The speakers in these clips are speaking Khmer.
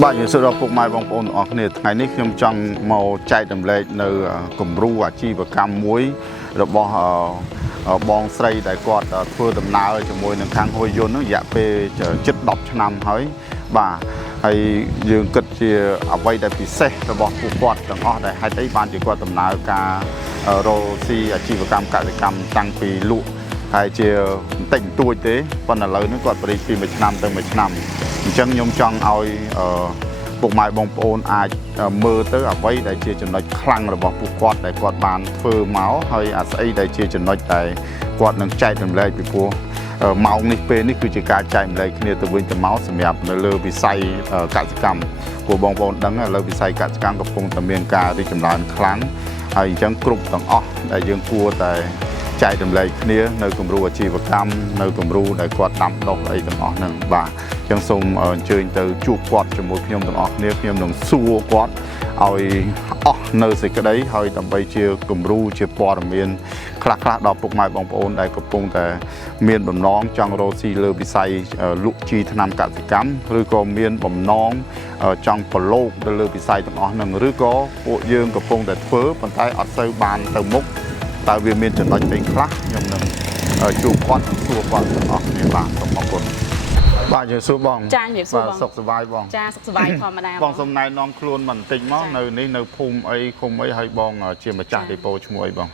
บ้านอยู่สุดเราปลูกไม้บางปอนออกเนี่ยไงนี่คือจังเมาใจดำเลยในกลุ่มรู้อาชีพกรรมมวยเราบองใส่ได้กอดเพื่อดำนาจะมวยหนึ่งครั้งหอยยนต์อยากไปจุดดอกชนำเฮ้ยบ่าให้ยืนกิดที่เอาไว้ได้พิเศษเราบอกปลูกกอดต่างอ้อได้ให้ได้บ้านที่กอดดำนาการโรซีอาชีพกรรมการกรรมตั้งปีลุให้เจียติ่งตัวเต้ปนอะไรนึกกอดบริษัทไม่ชนำเติมไม่ชนำจังยมจังเอาปลูกไม้บองโอนอามือเตอเอาไว้ได้เชี่ยจนน้อยคลั่งระบบปลูกกอดได้กอดบานเฟื่อเมาให้อาศัยได้เชี่ยจนน้อยได้กอดหนึ่งใจหนึ่งเลยปีพัวเมานี่เป็นนี่คือจิการใจเลยเนี่ยตัววิ่งแต่เมาสมัยในเรือวิสัยกิจกรรมกับบองโอนดังเรือวิสัยกิจกรรมกับกงตะเมียนกาที่จำลานครั้งไอ้จังกลุ่มต่างอ้อได้ยังกลัวแต่ใจดำเลยเนี่ยในกลุ่มรู้อาชีพกรรมในกลุ่มรู้ได้กอดดำดอกไอ้ต่างอ้อหนึ่งบ่ายังส่งเชิญเตอจูบกอดจมูกเพียงต่างอ้อเนี่ยเพียงหนึ่งสู้กอดเอาอ้อในสิ่งก็ได้ให้ทำไปเชื่อกลุ่มรู้เชื่อปอดเมียนคลาดอกปลูกไม้บองโอนได้กระปุงแต่เมียนบ่มน้องจังโรซีเลือวิสัยลุจีธนามกสิกรรมหรือก็เมียนบ่มน้องจังปโลกเลือวิสัยต่างอ้อหนึ่งหรือก็ปวดยืงกระปุงแต่เฟ้อปันท้ายอัดเซอร์บานเติมมุกแต่เวียนเมียนจะน้อยเป็นคลาดอย่างหนึ่งจูบกอดสู้กอดต่างอ้อเนี่ยบ้านสมบูรณ์บ้านอยู่สู้บ้องจ้าอยู่สู้บ้องสุขสบายบ้องจ้าสุขสบายธรรมดาบ้องสมนายน้องครูนมันติงมั้งในในภูมิไอ้คงไม่ให้บ้องเชี่ยมาจ่าได้โปช่วยบ้อง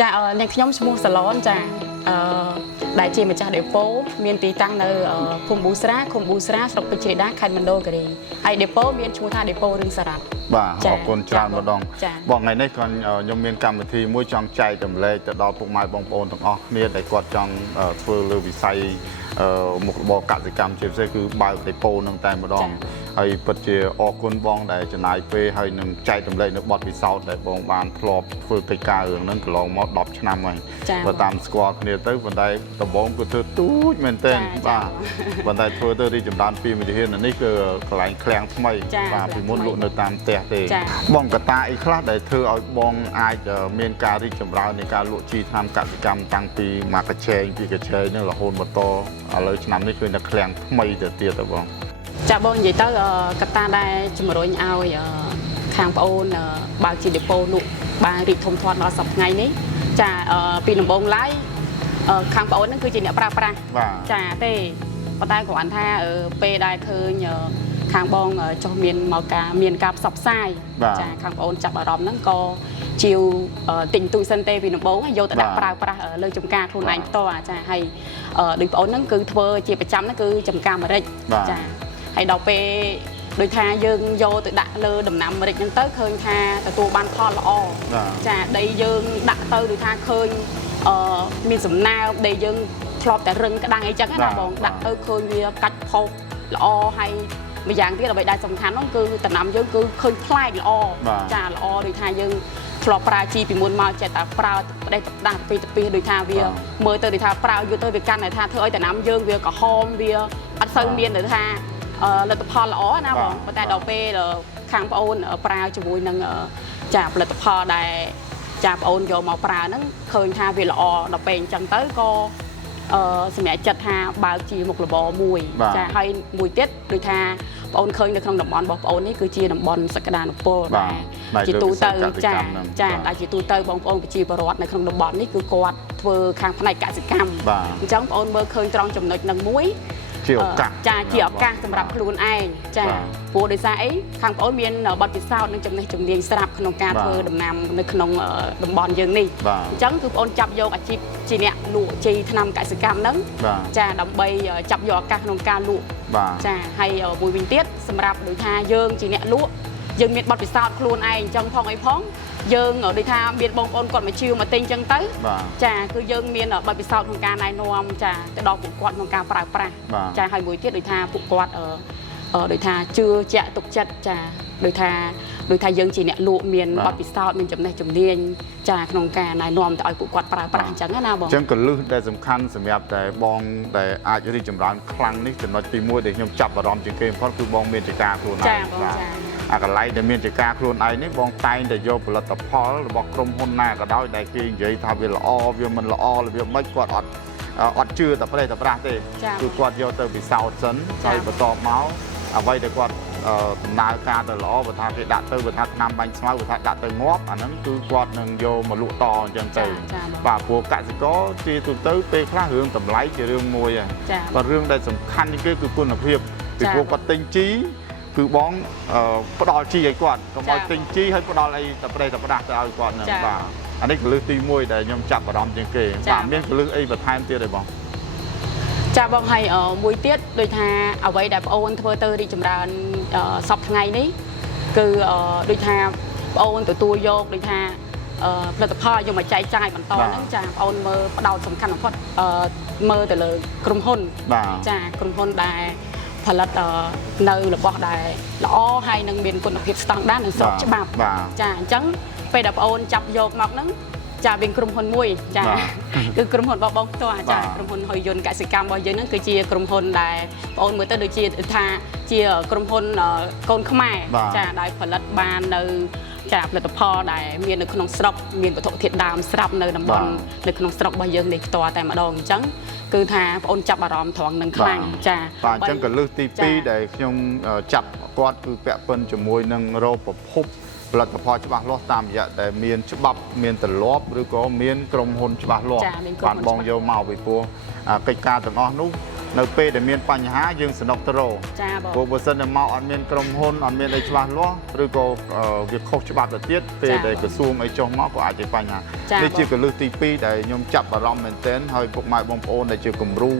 จ้าในขยมสมุทรสล้อนจ้าได้เชี่ยมาจ่าได้โปเมียนตีตั้งในภูมิบูสระคุมบูสระสระปิจิด้าคันมันโดกรีไอเดโปเมียนชูท่าเดโปรึงสระบ่าขอบคุณจานมาดองบอกไงในก่อนยมเมียนกรรมวิธีมวยจังใจแต่เลยแต่ดอกพวกไม้บองโอนต่างอ้อเนี่ยได้กอดจังเฟื่อเลือวิสัยหมกบอกกสิกรรมเชื่อคือบายแต่โปนั่งแต่มาดองไอ้ปัจเจออกคนบองได้จะนายไปให้หนึ่งใจแต่เลยนึกบอดวิสาวแต่บองบานพลอบเฟื่อไปกานั้นก็ลองมอดดอบชนะมามาตามสกอร์เนี่ยเต้บันไดตะบองก็เธอตู้เหมือนเต้นบ้าบันไดเฟื่อเต้ที่จำดานปีมันจะเห็นอันนี้คือกลายแคลงทำไมบ้าปีมุนลุในตามแต่เตะบองกระตาอีกครั้งได้เธอเอาบองอายจะเมียนการที่จำราในการลุจีทำกสิกรรมตั้งปีมากระเชงปีกระเชงเนี่ยละโหนมาโตอะไรฉะนั้นนี่คือนักแข่งไม่เตียแต่บองจะบองใหญ่เต้กับตาได้จมรอยเอาทางโอนบางจีเดโปลุบางริทมทอนเราสับไงนี้จะปีหนุ่มบงไล่ทางโอนนั่นคือจีเนี่ยปลาจะเต้ปตายของอันท่าเปได้คือทางบองจอเมียนมากาเมียนกับสับไส้จะทางโอนจับอารมณ์นั่นก็chiều tình tôi sân tê vì nó bố vô tại đặt pra lời chấm ca thôn anh to cha hay đừng ổn nó cứ thưa chia phải chấm nó cứ chấm ca mà đây cha hay đọc về đôi tha dương vô tự đặt lơ đầm nằm mà địch nhân tới khơi tha từ tua ban kho lọ cha đây dương đặt tới đôi tha khơi miền sầm nao đây dương lọt tại rừng cái đằng ấy chắc là bọn đặt tới khơi như cách phô lọ hay bây giờ cái là vậy đại sầm khán nó cứ từ nằm dương cứ khơi khai lọ cha lọ đôi tha dươngพลอปลาจีปีมุนมาใจแต่ปลาได้ดังปีโดยท่าเวียเมื่อเตยท่าปลาอยู่เตยเวียกันในท่าเธอแต่น้ำเยิงเวียก็หอมเวียอัดเซิงเมียนในท่าเราตะพอล้อนะบอกแต่ดอกเป้ข้างปอนปลาจมูกนั่งจับเราตะพอได้จับปอนโยมเอาปลานั่งเคยท่าเวียล้อดอกเป้จังเตยก็สมัยจัดท่าบางจีหมกระบอมวยจะให้มวยเต็ดโดยท่าปอนเคยในครั้งดอกบอลบอกปอนนี่คือจีดอกบอลสกัดานโปได้จีตูเตอร์จ้าแต่จีตูเตอร์บองปอนจีบรอดในครั้งดอกบอลนี่คือกอดเฟอร์ข้างภายในกสิกรรมจังปอนเบอร์เคยตรองจำนวนนังมุ้ยจ้าเกี่ยวกับสำหรับครูนไอจ้าปูโดยสายข้างปอนเมียนบอลปิดเศร้าในจำนวนจำเนียงสลับขนมการเฟอร์ดำนำในขนมดำบอลยังนี่จังคือปอนจับโยกอาชีพจีเนี่ยลูจีทำกสิกรรมนั้นจ้าดำใบจับโยกการขนมการลูจ้าให้บุยวินเตียสำหรับโดยทาเยิงจีเนี่ยลูยังมีบอลปิดเศร้าครูนไอจังพองไอพ้องยังโดยทาเบียดบองปอนก่อนมาชิวมาติงจังเต้จ้าคือยังมีบอลปิดเศร้าของการนายนวมจ้าแต่ดอกปุกกอดของการปลาจ้าให้บุยเตียโดยทาปุกกอดโดยทาเชื่อจะตกจัดจ้าโดยทายังจีเนี่ยลูเมียนบอลปิดเศร้ามีจำในจำเนียนจ้าขนมการนายนวมแต่ไอปุกกอดปลาจังงั้นนะบองจังก็ลือได้สำคัญสำหรับแต่บองแต่อาจจะได้จำรานครั้งนี้จะน้อยตีมวยเด็กยมจับอารมณ์จริงเกมเพราะคือบองเมียนจิกาครูนไออากาศไหลแต่เมียนจิกาครูนไอนี่บองไตแต่โยผลิตพอหรือบอกกรมหุ่นหน้าก็ได้ได้กินใหญ่ทำเวลาเวียมันละหรือเวียไม่กอดอดชื่อแต่ประเดี๋ยวแต่ประเดี๋ยวคือกอดโยเตอร์วิสาวสันใช้ประตอบเมาส์เอาไว้เดี๋ยวกอด ដំណើរការទៅល្អបើថាគេដាក់ទៅបើថាឆ្នាំបាញ់ស្មៅបើថាដាក់ទៅងាប់អាហ្នឹងគឺគាត់នឹងយកមកលក់តអញ្ចឹងទៅបាទព្រោះកសិករជាទូទៅពេលខ្លះរឿងតម្លៃជារឿងមួយហើយបាទរឿងដែលសំខាន់ជាងគេគឺគុណភាពពីព្រោះគាត់ទិញជីគឺបងផ្ដល់ជីឲ្យគាត់កុំឲ្យទិញជីឲ្យផ្ដល់អីតែប្រេះតែផ្ដាស់ទៅឲ្យគាត់ហ្នឹងបាទអានេះកលឹះទី1ដែលខ្ញុំចាប់អារម្មណ៍ជាងគេបាទមានកលឹះអីបន្ថែមទៀតទេបងចាបងឲ្យមួយទៀតដូចថាអ្វីដែលបងអូនធ្វើទៅរីកចម្រើនសពថ្ងៃនេះគឺដូចថាបងអូនទទួលយកដូចថាផលិតផលយកមកចែកចាយបន្តហ្នឹងចាបងអូនមើលផ្ដោតសំខាន់បំផុតមើលទៅលើក្រុមហ៊ុនចាក្រុមហ៊ុនដែលផលិតនៅរបស់ដែលល្អហើយនឹងមានគុណភាពស្តង់ដារនិងស្របច្បាប់ចាអញ្ចឹងពេលដែលបងអូនចាប់យកមកហ្នឹងចាមានក្រុមហ៊ុនមួយចាគឺក្រុមហ៊ុនបងផ្ទាល់ចាក្រុមហ៊ុនហុយយន្តកសិកម្មរបស់យើងហ្នឹងគឺជាក្រុមហ៊ុនដែលបងអូនមើលទៅដូចជាថាជាក្រុមហ៊ុនកូនខ្មែរចាដែលផលិតបាននៅចាផលិតផលដែលមាននៅក្នុងស្រុកមានវត្ថុធាតុដើមស្រាប់នៅតំបន់នៅក្នុងស្រុករបស់យើងនេះផ្ទាល់តែម្ដងអញ្ចឹងគឺថាបងអូនចាប់អារម្មណ៍ត្រង់នឹងខ្លាំងចាបាទអញ្ចឹងកលឹះទី2ដែលខ្ញុំចាប់គាត់គឺពាក់ព័ន្ធជាមួយនឹងរោគប្រភពផលិតផលច្បាស់លាស់តាមរយៈដែលមានច្បាប់មានទម្លាប់ឬក៏មានក្រុមហ៊ុនច្បាស់លាស់បានបងយកមកពីព្រោះកិច្ចការទាំងអស់នោះនៅពេលដែលមានបញ្ហាយើងសនុកទៅរកព្រោះបើសិនតែមកអត់មានក្រុមហ៊ុនអត់មានអីច្បាស់លាស់ឬក៏វាខុសច្បាប់ទៅទៀតពេលដែលក្រសួងអីចុះមកក៏អាចជាបញ្ហានេះជាកលឹះទី2ដែលខ្ញុំចាប់អារម្មណ៍មែនទែនហើយពុកម៉ែបងប្អូនដែលជាគំរូ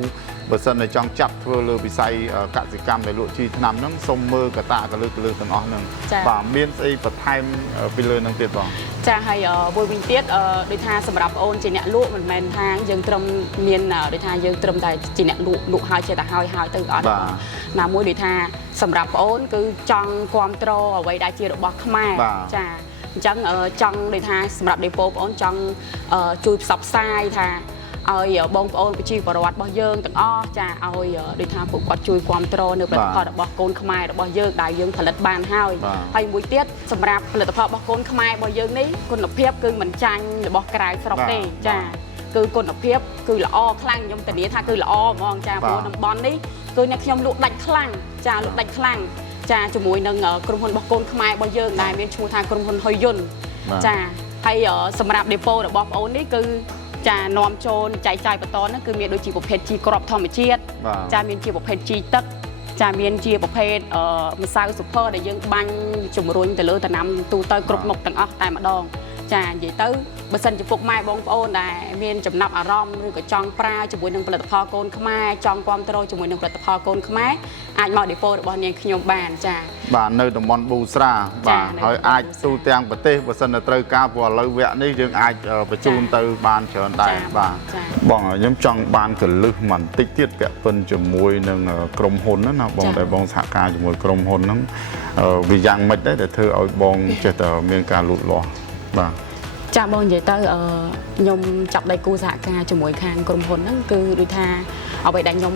បើសិនតែចង់ចាប់ធ្វើលើវិស័យកសិកម្មដែលលក់ជីថ្នាំហ្នឹងសូមមើលកតាកលឹះទាំងអស់ហ្នឹងបាទមានស្អីបន្ថែមពីលើហ្នឹងទៀតបងចាហើយមួយវិញទៀតដូចថាសម្រាប់បងអូនជាអ្នកលក់មិនមែនថាយើងត្រឹមមានដូចថាយើងត្រឹមតែជាអ្នកលក់ហើយចេះតែហើយទៅអត់ណាមួយដូចថាសម្រាប់បងអូនគឺចង់គ្រប់គ្រងអ្វីដែលជារបស់ខ្មែរចាអញ្ចឹងចង់ដូចថាសម្រាប់ដេប៉ូបងអូនចង់ជួយផ្សព្វផ្សាយថាឲ្យបងប្អូនប្រជាពលរដ្ឋរបស់យើងទាំងអស់ចាឲ្យដូចថាពួកគាត់ជួយគ្រប់គ្រងនៅផលិតផលរបស់កូនខ្មែររបស់យើងដែលយើងផលិតបានហើយមួយទៀតសម្រាប់ផលិតផលរបស់កូនខ្មែររបស់យើងនេះគុណភាពគឺមិនចាញ់របស់ក្រៅស្រុកទេចាគឺគុណភាពគឺល្អខ្លាំងខ្ញុំធានាថាគឺល្អហ្មងចាព្រោះតំបន់នេះគឺអ្នកខ្ញុំលក់ដាច់ខ្លាំងចាលក់ដាច់ខ្លាំងចាជាមួយនឹងក្រុមហ៊ុនរបស់កូនខ្មែររបស់យើងដែលមានឈ្មោះថាក្រុមហ៊ុនហុយយន្តចាហើយសម្រាប់ដេប៉ូរបស់បងអូននេះគឺចានាំចូលចែកចាយបន្តហ្នឹងគឺមានដូចជាប្រភេទជីក្របធម្មជាតិចាមានជាប្រភេទជីទឹកចាមានជាប្រភេទម្សៅស៊ូភ័រដែលយើងបាញ់ជំរុញទៅលើដំណាំទូទៅគ្រប់មុខទាំងអស់តែម្ដងចានិយាយទៅបើសិនជាពុកម៉ែបងប្អូនដែលមានចំណាប់អារម្មណ៍ឬក៏ចង់ប្រើជាមួយនឹងផលិតផលកូនខ្មែរចង់គ្រប់គ្រងជាមួយនឹងផលិតផលកូនខ្មែរអាចមកដេប៉ូរបស់នាងខ្ញុំបានចាបាទនៅតំបន់ប៊ូស្រាបាទហើយអាចទូទាំងប្រទេសបើសិនតែត្រូវការព្រោះឥឡូវវគ្គនេះយើងអាចបញ្ជូនទៅបានច្រើនដែរបាទបងខ្ញុំចង់បានកលឹះបន្តិចទៀតពាក់ព័ន្ធជាមួយនឹងក្រុមហ៊ុនណាបងដែលបងសហការជាមួយក្រុមហ៊ុនហ្នឹងវាយ៉ាងម៉េចដែរដែលធ្វើឲ្យបងចេះតែមានការលូតលាស់បាទចាបងនិយាយទៅខ្ញុំចាប់ដៃគូសហការជាមួយខាងក្រុមហ៊ុនហ្នឹងគឺដូចថាអ្វីដែលខ្ញុំ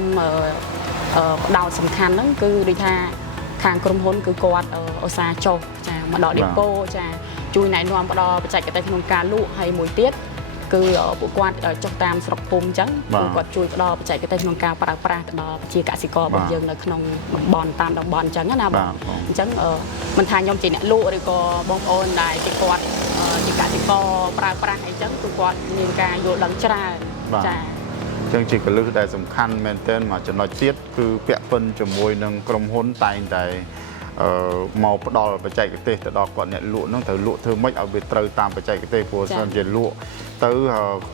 ផ្ដោតសំខាន់ហ្នឹងគឺដូចថាខាងក្រុមហ៊ុនគឺគាត់ឧស្សាហ៍ចុះចាមកដល់ដេប៉ូចាជួយណែនាំផ្ដល់បច្ចេកទេសក្នុងការលក់ហើយមួយទៀតគឺពួកគាត់ចុះតាមស្រុកភូមិអញ្ចឹងគឺគាត់ជួយផ្ដល់បច្ចេកទេសក្នុងការប្រើប្រាស់ទៅដល់ប្រជាកសិកររបស់យើងនៅក្នុងតំបន់តាមតំបន់អញ្ចឹងណាបងអញ្ចឹងមិនថាខ្ញុំជាអ្នកលក់ឬក៏បងប្អូនដែលគេគាត់ជាកសិករប្រើប្រាស់អីចឹងគឺគាត់មានការយល់ដឹងច្រើនចាចឹងជាកលឹះដែលសំខាន់មែនទែនមកចំណុចទៀតគឺពាក់ព័ន្ធជាមួយនឹងក្រុមហ៊ុនតែងតែមកផ្ដល់បច្ចេកទេសទៅដល់គាត់អ្នកលក់ហ្នឹងត្រូវលក់ធ្វើម៉េចឲ្យវាត្រូវតាមបច្ចេកទេសព្រោះសិនជាលក់ទៅ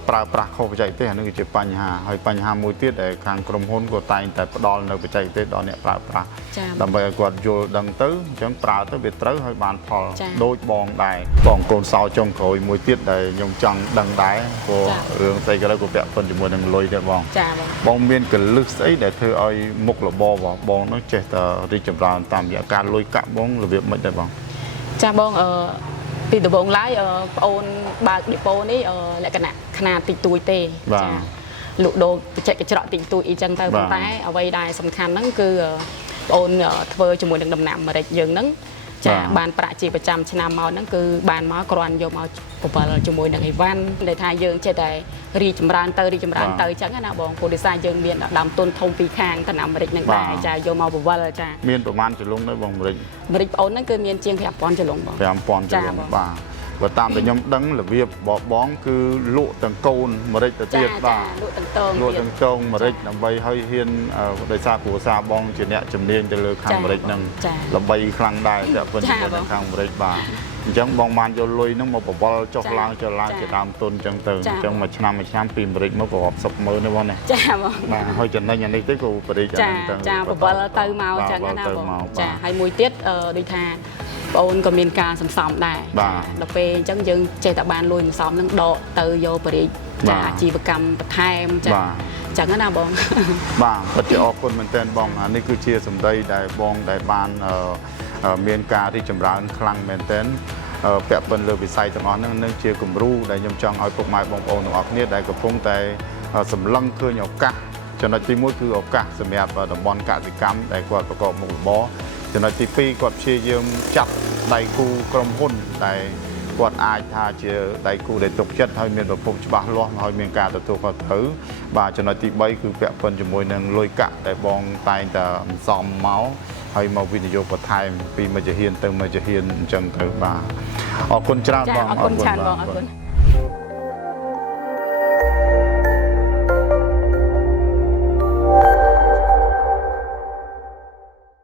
ប្រើប្រាស់ខុសបច្ចេកទេសអានេះគឺជាបញ្ហាហើយបញ្ហាមួយទៀតដែលខាងក្រុមហ៊ុនក៏តែងតែផ្ដល់នៅបច្ចេកទេសដល់អ្នកប្រើប្រាស់ដើម្បីឲ្យគាត់យល់ដឹងទៅអញ្ចឹងប្រើទៅវាត្រូវឲ្យបានផលដូចបងដែរបងកូនសោចុងក្រោយមួយទៀតដែលខ្ញុំចង់ដឹងដែរព្រោះរឿងស្អីក៏ដោយក៏ពាក់ព័ន្ធជាមួយនឹងលុយដែរបងបងមានកលឹះស្អីដែលធ្វើឲ្យមុខរបររបស់បងនោះចេះតែរីកចម្រើនតាមរយៈការលុយកាក់បងរបៀបម៉េចដែរបងចាបងពីដំបូងឡើយបងអូនបើកដេប៉ូនេះលក្ខណៈຂະຫນាតតិចតួចទេចាលក់ដូរបច្ចេកច្រកតិចតួចអីចឹងទៅប៉ុន្តែអ្វីដែលសំខាន់ហ្នឹងគឺបងអូនធ្វើជាមួយនឹងដំណាំអាមេរិកយើងហ្នឹង ចាបានប្រាក់ជាប្រចាំឆ្នាំមកហ្នឹងគឺបានមកគ្រាន់យកមកបបលជាមួយនឹងអីវ៉ាន់ដែលថាយើងចេះតែរីចម្រើនទៅអញ្ចឹងណាបងពលិសាយើងមានដើមទុនធំពីខាងតំណាំអាមេរិកហ្នឹងដែរចាយកមកបបលចាមានប្រមាណចលុងដែរបងអាមេរិកប្អូនហ្នឹងគឺមានជាង 5000 ចលុងបង 5000 ចលុងបាទបើតាមតែខ្ញុំដឹងរបៀបបងគឺលក់ទាំងកូនអាមេរិកទៅទៀតបាទលក់ទាំងតងលក់ទាំងតងអាមេរិកដើម្បីឲ្យហ៊ានដោយសារគ្រួសារបងជាអ្នកជំនាញទៅលើខាងអាមេរិកហ្នឹងដើម្បីខ្លាំងដែរតែប៉ុន្តែខាងអាមេរិកបាទអញ្ចឹងបងបានយកលុយហ្នឹងមកបបលចុះឡើងជាដើមទុនអញ្ចឹងទៅអញ្ចឹងមួយឆ្នាំពីអាមេរិកមកក៏រាប់សិបម៉ឺនដែរបងណាចាបងបាទហើយចំណេញអានេះទៅក៏បរិយាកាសទៅចាបបលទៅមកអញ្ចឹងណាបងចាហើយមួយទៀតដូចថាបងអូនក៏មានការសន្សំដែរដល់ពេលអញ្ចឹងយើងចេះតែបានលុយសន្សំនឹងដកទៅយកបរិយាចាអាជីវកម្មបន្ថែមចាអញ្ចឹងណាបងបាទពិតជាអរគុណមែនទែនបងអានេះគឺជាសម្ដីដែលបងដែលបានមានការរីកចម្រើនខ្លាំងមែនទែនពាក់ព័ន្ធលើវិស័យទាំងអស់ហ្នឹងនឹងជាគំរូដែលខ្ញុំចង់ឲ្យពុកម៉ែបងប្អូនទាំងអស់គ្នាដែលកំពុងតែសម្លឹងឃើញឱកាសចំណុចទី1គឺឱកាសសម្រាប់តំបន់កសិកម្មដែលគាត់ប្រកបមុខរបរចំណុចទី2គាត់ព្យាយាមចាត់ដៃគូក្រុមហ៊ុនដែលគាត់អាចថាជាដៃគូដែលទុកចិត្តហើយមានប្រភពច្បាស់លាស់ហើយមានការទទួលខុសត្រូវបាទចំណុចទី3គឺពាក់ព័ន្ធជាមួយនឹងលុយកាក់ដែលបងតែងតែសំមកហើយមកវិនិយោគបន្ថែមពីមជ្ឈិមទៅមជ្ឈិមអញ្ចឹងទៅបាទអរគុណច្រើនបងអរគុណច្រើនបងអរគុណ